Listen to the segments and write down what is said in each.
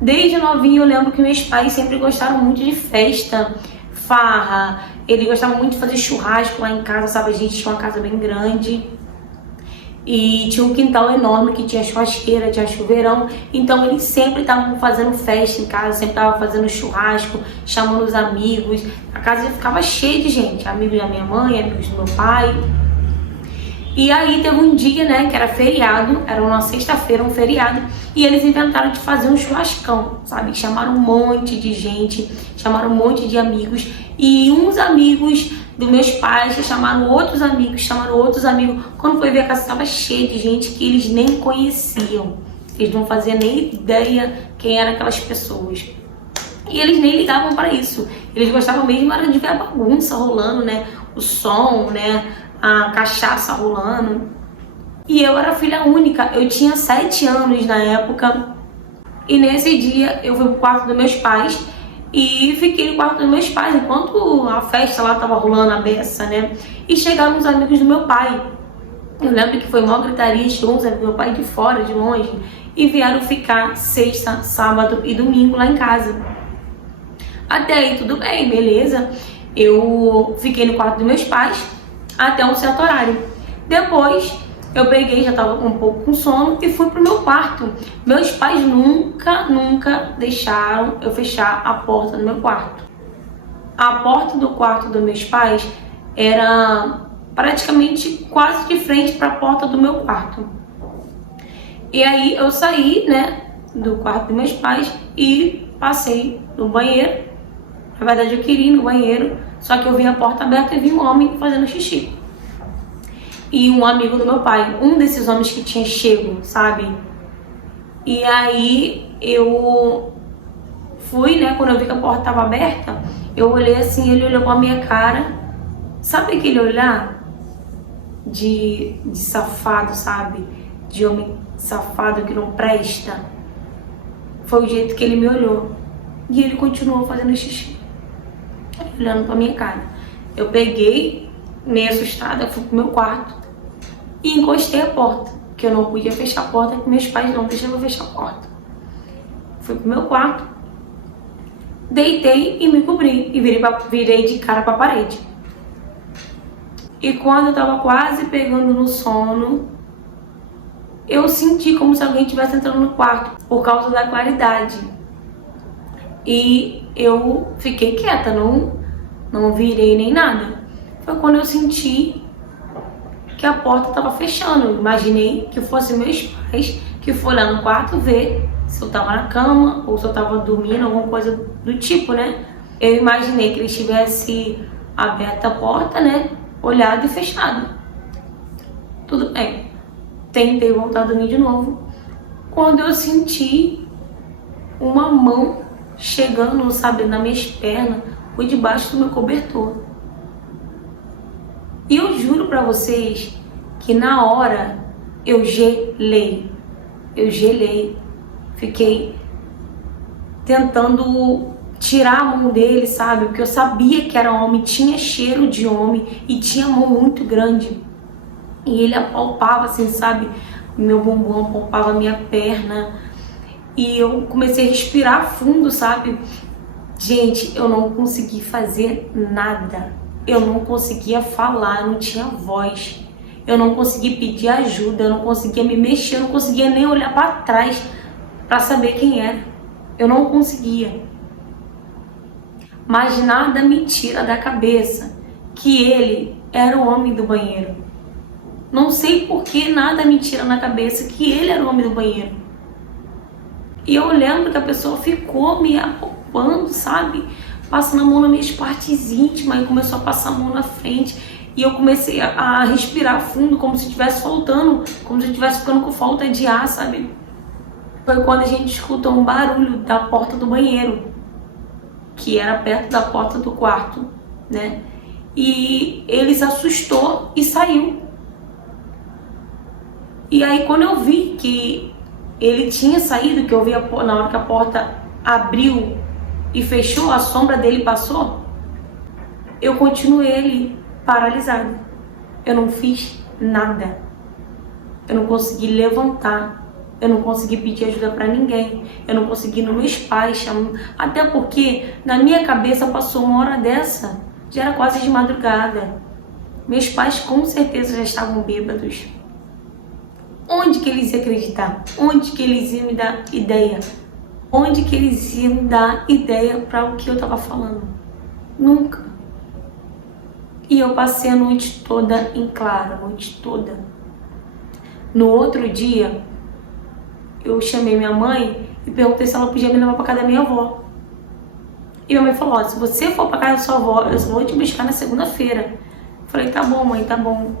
Desde novinho eu lembro que meus pais sempre gostaram muito de festa, farra. Eles gostavam muito de fazer churrasco lá em casa, sabe? A gente tinha uma casa bem grande e tinha um quintal enorme que tinha churrasqueira, tinha chuveirão. Então eles sempre estavam fazendo festa em casa, sempre estavam fazendo churrasco, chamando os amigos. A casa ficava cheia de gente, amigos da minha mãe, amigos do meu pai. E aí teve um dia, né, que era feriado, era uma sexta-feira, um feriado, e eles inventaram de fazer um churrascão, sabe? Chamaram um monte de gente, chamaram um monte de amigos, e uns amigos dos meus pais chamaram outros amigos, Quando foi ver, a casa estava cheia de gente que eles nem conheciam. Eles não faziam nem ideia quem eram aquelas pessoas. E eles nem ligavam para isso. Eles gostavam mesmo era de ver a bagunça rolando, né? O som, né? A cachaça rolando. E eu era filha única, eu tinha 7 anos na época. E nesse dia eu fui pro quarto dos meus pais e fiquei no quarto dos meus pais enquanto a festa lá tava rolando a beça, né? E chegaram os amigos do meu pai. Eu lembro que foi uma gritaria, chegou uns amigos do meu pai de fora, de longe, e vieram ficar sexta, sábado e domingo lá em casa. Até aí tudo bem, beleza. Eu fiquei no quarto dos meus pais até um certo horário. Depois eu peguei, já tava um pouco com sono e fui pro meu quarto. Meus pais nunca deixaram eu fechar a porta do meu quarto. A porta do quarto dos meus pais era praticamente quase de frente para a porta do meu quarto. E aí eu saí, né, do quarto dos meus pais e passei no banheiro. Na verdade eu queria ir no banheiro, só que eu vi a porta aberta e vi um homem fazendo xixi. E um amigo do meu pai, um desses homens que tinha chego, sabe? E aí eu fui, né, quando eu vi que a porta estava aberta, eu olhei assim, ele olhou com a minha cara. Sabe aquele olhar de safado, sabe? De homem safado que não presta? Foi o jeito que ele me olhou. E ele continuou fazendo xixi, olhando pra minha cara. Eu peguei, meio assustada, fui pro meu quarto e encostei a porta, que eu não podia fechar a porta, que meus pais não deixavam eu fechar a porta. Fui pro meu quarto, deitei e me cobri e virei de cara pra parede. E quando eu tava quase pegando no sono, eu senti como se alguém estivesse entrando no quarto por causa da claridade. E eu fiquei quieta, não virei nem nada. Foi quando eu senti que a porta estava fechando. Eu imaginei que fossem meus pais que foram lá no quarto ver se eu estava na cama ou se eu estava dormindo, alguma coisa do tipo, né? Eu imaginei que eles tivessem aberto a porta, né? Olhado e fechado. Tudo bem. Tentei voltar a dormir de novo. Quando eu senti uma mão chegando, sabe, nas minhas pernas, por debaixo do meu cobertor. E eu juro pra vocês que na hora eu gelei. Fiquei tentando tirar a mão dele, sabe? Porque eu sabia que era homem, tinha cheiro de homem e tinha mão muito grande. E ele apalpava assim, sabe? Meu bumbum apalpava minha perna. E eu comecei a respirar fundo, sabe? Gente, eu não consegui fazer nada. Eu não conseguia falar, eu não tinha voz. Eu não conseguia pedir ajuda, eu não conseguia me mexer, eu não conseguia nem olhar para trás para saber quem era. Eu não conseguia. Mas nada me tira da cabeça que ele era o homem do banheiro. Não sei por que nada me tira na cabeça que ele era o homem do banheiro. E eu lembro que a pessoa ficou me apalpando, sabe? Passando a mão nas minhas partes íntimas e começou a passar a mão na frente. E eu comecei a respirar fundo, como se estivesse faltando, como se eu estivesse ficando com falta de ar, sabe? Foi quando a gente escutou um barulho da porta do banheiro, que era perto da porta do quarto, né? E ele se assustou e saiu. E aí quando eu vi que ele tinha saído, que eu vi na hora que a porta abriu e fechou, a sombra dele passou, eu continuei ali, paralisada. Eu não fiz nada. Eu não consegui levantar. Eu não consegui pedir ajuda pra ninguém. Eu não consegui ir nos meus pais. Até porque na minha cabeça passou uma hora dessa. Já era quase de madrugada. Meus pais com certeza já estavam bêbados. Onde que eles iam acreditar? Onde que eles iam me dar ideia? Onde que eles iam dar ideia para o que eu tava falando? Nunca. E eu passei a noite toda em claro, a noite toda. No outro dia, eu chamei minha mãe e perguntei se ela podia me levar para casa da minha avó. E minha mãe falou, ó, se você for para casa da sua avó, eu vou te buscar na segunda-feira. Falei, tá bom, mãe, tá bom.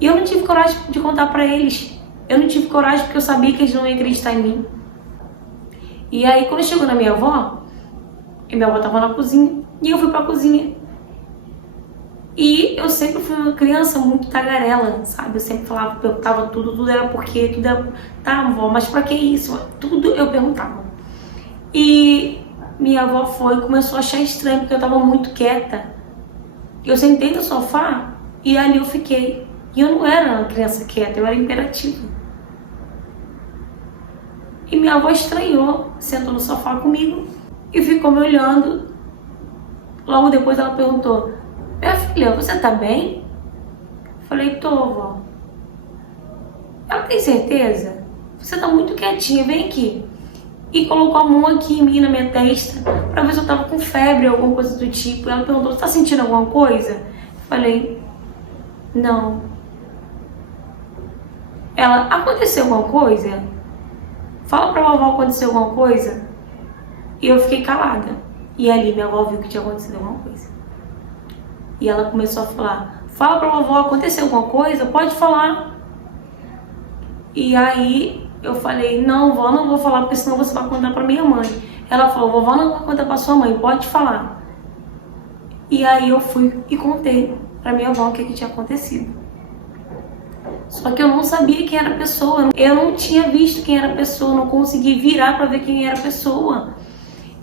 E eu não tive coragem de contar pra eles. Eu não tive coragem porque eu sabia que eles não iam acreditar em mim. E aí, quando chegou na minha avó, e minha avó tava na cozinha, e eu fui pra cozinha. E eu sempre fui uma criança muito tagarela, sabe? Eu sempre falava, perguntava tudo era porque, tudo era... Tá, avó, mas pra que isso? Tudo eu perguntava. E minha avó foi e começou a achar estranho, porque eu tava muito quieta. Eu sentei no sofá e ali eu fiquei. E eu não era uma criança quieta, eu era imperativa. E minha avó estranhou, sentou no sofá comigo e ficou me olhando. Logo depois ela perguntou, minha filha, você tá bem? Eu falei, tô, vó. Ela tem certeza? Você tá muito quietinha, vem aqui. E colocou a mão aqui em mim, na minha testa, pra ver se eu tava com febre ou alguma coisa do tipo. Ela perguntou, você tá sentindo alguma coisa? Eu falei, não. Ela, aconteceu alguma coisa? Fala pra vovó aconteceu alguma coisa? E eu fiquei calada. E ali minha avó viu que tinha acontecido alguma coisa. E ela começou a falar, fala pra vovó, aconteceu alguma coisa? Pode falar. E aí eu falei, não, vó, não vou falar, porque senão você vai contar pra minha mãe. Ela falou, vovó não vai contar pra sua mãe, pode falar. E aí eu fui e contei pra minha avó o que tinha acontecido. Só que eu não sabia quem era a pessoa, eu não tinha visto quem era a pessoa, não consegui virar pra ver quem era a pessoa.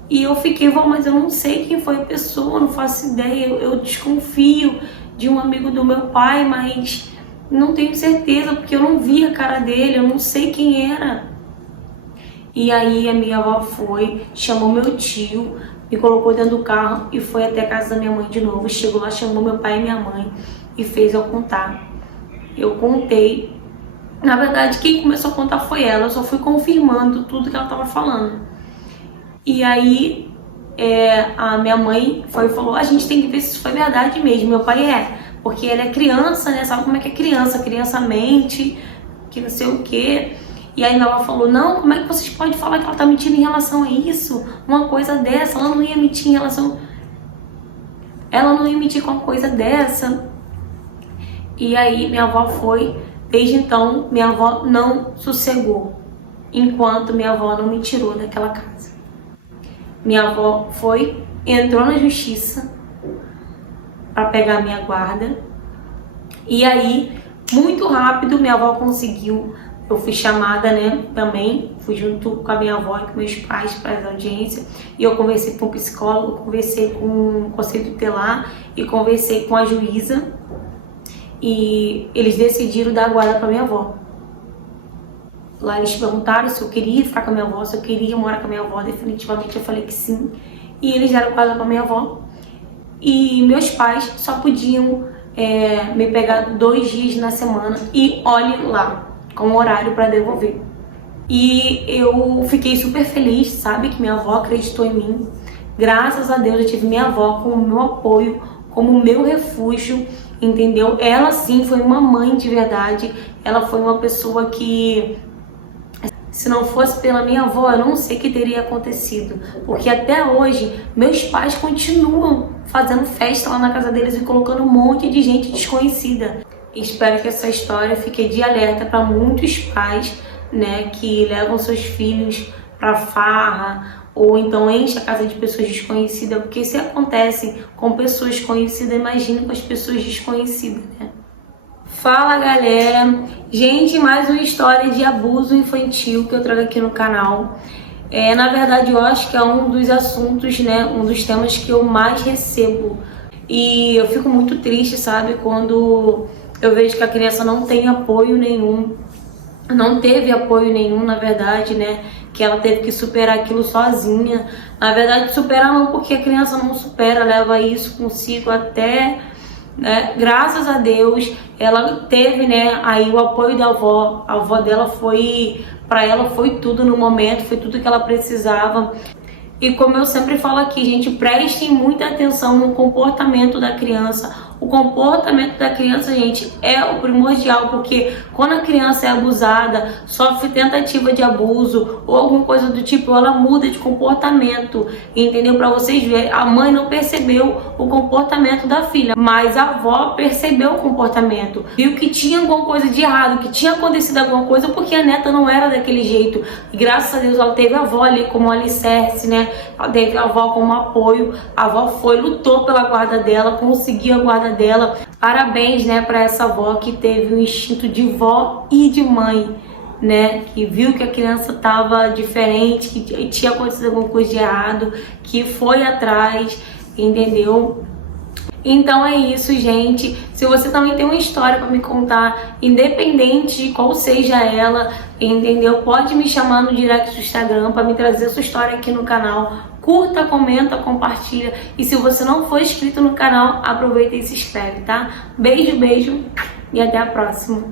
E eu fiquei, vó, mas eu não sei quem foi a pessoa, não faço ideia, eu desconfio de um amigo do meu pai, mas não tenho certeza, porque eu não vi a cara dele, eu não sei quem era. E aí a minha avó foi, chamou meu tio, me colocou dentro do carro e foi até a casa da minha mãe de novo. Chegou lá, chamou meu pai e minha mãe e fez eu contar. Eu contei. Na verdade, quem começou a contar foi ela, eu só fui confirmando tudo que ela estava falando. E aí a minha mãe foi e falou, a gente tem que ver se isso foi verdade mesmo. Meu pai porque ele é criança, né? Sabe como é que é criança? Criança mente, que não sei o quê. E aí minha avó falou, não, como é que vocês podem falar que ela tá mentindo em relação a isso? Uma coisa dessa, ela não ia mentir em relação... Ela não ia mentir com uma coisa dessa. E aí minha avó foi, desde então minha avó não sossegou, enquanto minha avó não me tirou daquela casa. Minha avó foi, entrou na justiça para pegar minha guarda. E aí, muito rápido, minha avó conseguiu. Eu fui chamada, né, também. Fui junto com a minha avó e com meus pais para as audiências. E eu conversei com o psicólogo, conversei com o conselho tutelar e conversei com a juíza. E eles decidiram dar guarda para minha avó. Lá eles perguntaram se eu queria ficar com a minha avó, se eu queria morar com a minha avó. Definitivamente eu falei que sim. E eles deram guarda para minha avó. E meus pais só podiam me pegar 2 dias na semana e olhe lá, com horário para devolver. E eu fiquei super feliz, sabe, que minha avó acreditou em mim. Graças a Deus eu tive minha avó como meu apoio, como meu refúgio, entendeu? Ela sim foi uma mãe de verdade. Ela foi uma pessoa que, se não fosse pela minha avó, eu não sei o que teria acontecido. Porque até hoje, meus pais continuam fazendo festa lá na casa deles e colocando um monte de gente desconhecida. Espero que essa história fique de alerta para muitos pais, né, que levam seus filhos para farra ou então enche a casa de pessoas desconhecidas, porque se acontece com pessoas conhecidas, imagine com as pessoas desconhecidas, né? Fala, galera! Gente, mais uma história de abuso infantil que eu trago aqui no canal. Na verdade, eu acho que é um dos assuntos, né, um dos temas que eu mais recebo. E eu fico muito triste, sabe, quando eu vejo que a criança não tem apoio nenhum. não teve apoio nenhum, na verdade, né? Que ela teve que superar aquilo sozinha. Na verdade, superar não, porque a criança não supera, leva isso consigo até, né? Graças a Deus, ela teve, né, aí o apoio da avó. A avó dela foi, para ela foi tudo no momento, foi tudo que ela precisava. E como eu sempre falo aqui, gente, prestem muita atenção no comportamento da criança. O comportamento da criança, gente, é o primordial, porque quando a criança é abusada, sofre tentativa de abuso ou alguma coisa do tipo, ela muda de comportamento, entendeu? Para vocês verem, a mãe não percebeu o comportamento da filha, mas a avó percebeu o comportamento, viu que tinha alguma coisa de errado, que tinha acontecido alguma coisa, porque a neta não era daquele jeito. E graças a Deus ela teve a avó ali como alicerce, né? Ela teve a avó como apoio, a avó foi, lutou pela guarda dela, conseguiu a guarda dela. Parabéns, né, para essa avó que teve o instinto de vó e de mãe, né, que viu que a criança estava diferente, que tinha acontecido alguma coisa de errado, que foi atrás, entendeu? Então é isso, gente. Se você também tem uma história para me contar, independente de qual seja ela, entendeu? Pode me chamar no direct do Instagram para me trazer a sua história aqui no canal. Curta, comenta, compartilha. E se você não for inscrito no canal, aproveita e se inscreve, tá? Beijo, beijo e até a próxima.